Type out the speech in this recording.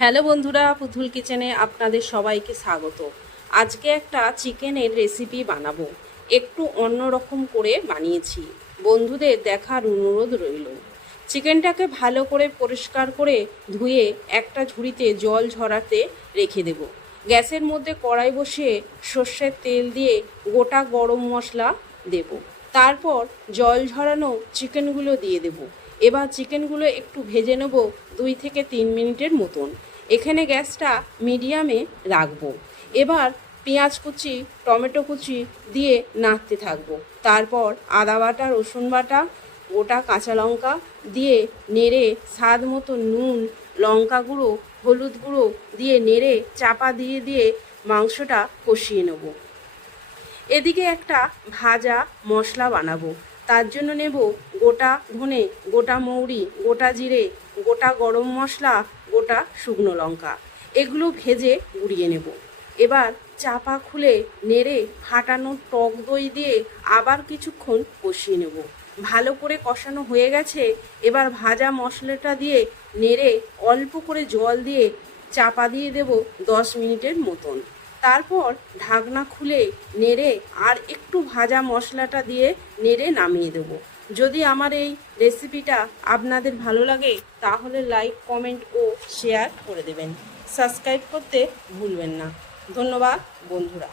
Hello বন্ধুরা, পুতুল কিচেনে আপনাদের সবাইকে স্বাগত। আজকে একটা চিকেনের রেসিপি বানাবো। একটু অন্যরকম করে বানিয়েছি, বন্ধুদের দেখার অনুরোধ রইল। চিকেনটাকে ভালো করে পরিষ্কার করে ধুয়ে একটা ঝুড়িতে জল ঝরাতে রেখে দেব। গ্যাসের মধ্যে কড়াই বসিয়ে সর্ষের তেল দিয়ে গোটা গরম মশলা দেব। তারপর জল ঝরানো চিকেনগুলো দিয়ে দেব। এবার চিকেনগুলো একটু ভেজে নেব 2 থেকে 3 মিনিটের মতন। এখানে গ্যাসটা মিডিয়ামে রাখবো। এবার পেঁয়াজ কুচি, টমেটো কুচি দিয়ে নাড়তে থাকবো। তারপর আদা বাটা, রসুন বাটা, গোটা কাঁচা লঙ্কা দিয়ে নেড়ে স্বাদ মতো নুন, লঙ্কা গুঁড়ো, হলুদ গুঁড়ো দিয়ে নেড়ে চাপা দিয়ে দিয়ে মাংসটা কষিয়ে নেব। এদিকে একটা ভাজা মশলা বানাবো। তার জন্য নেব গোটা ধনে, গোটা মৌরি, গোটা জিরে, গোটা গরম মশলা, গোটা শুকনো লঙ্কা। এগুলো ভেজে গুঁড়িয়ে নেব। এবার চাপা খুলে নেড়ে ফাটানো টক দই দিয়ে আবার কিছুক্ষণ কষিয়ে নেব। ভালো করে কষানো হয়ে গেছে। এবার ভাজা মশলাটা দিয়ে নেড়ে অল্প করে জল দিয়ে চাপা দিয়ে দেব 10 মিনিটের মতন। তারপর ঢাকনা খুলে নেড়ে আর একটু ভাজা মশলাটা দিয়ে নেড়ে নামিয়ে দেব। যদি আমার এই রেসিপিটা আপনাদের ভালো লাগে তাহলে লাইক, কমেন্ট ও শেয়ার করে দেবেন। সাবস্ক্রাইব করতে ভুলবেন না। ধন্যবাদ বন্ধুরা।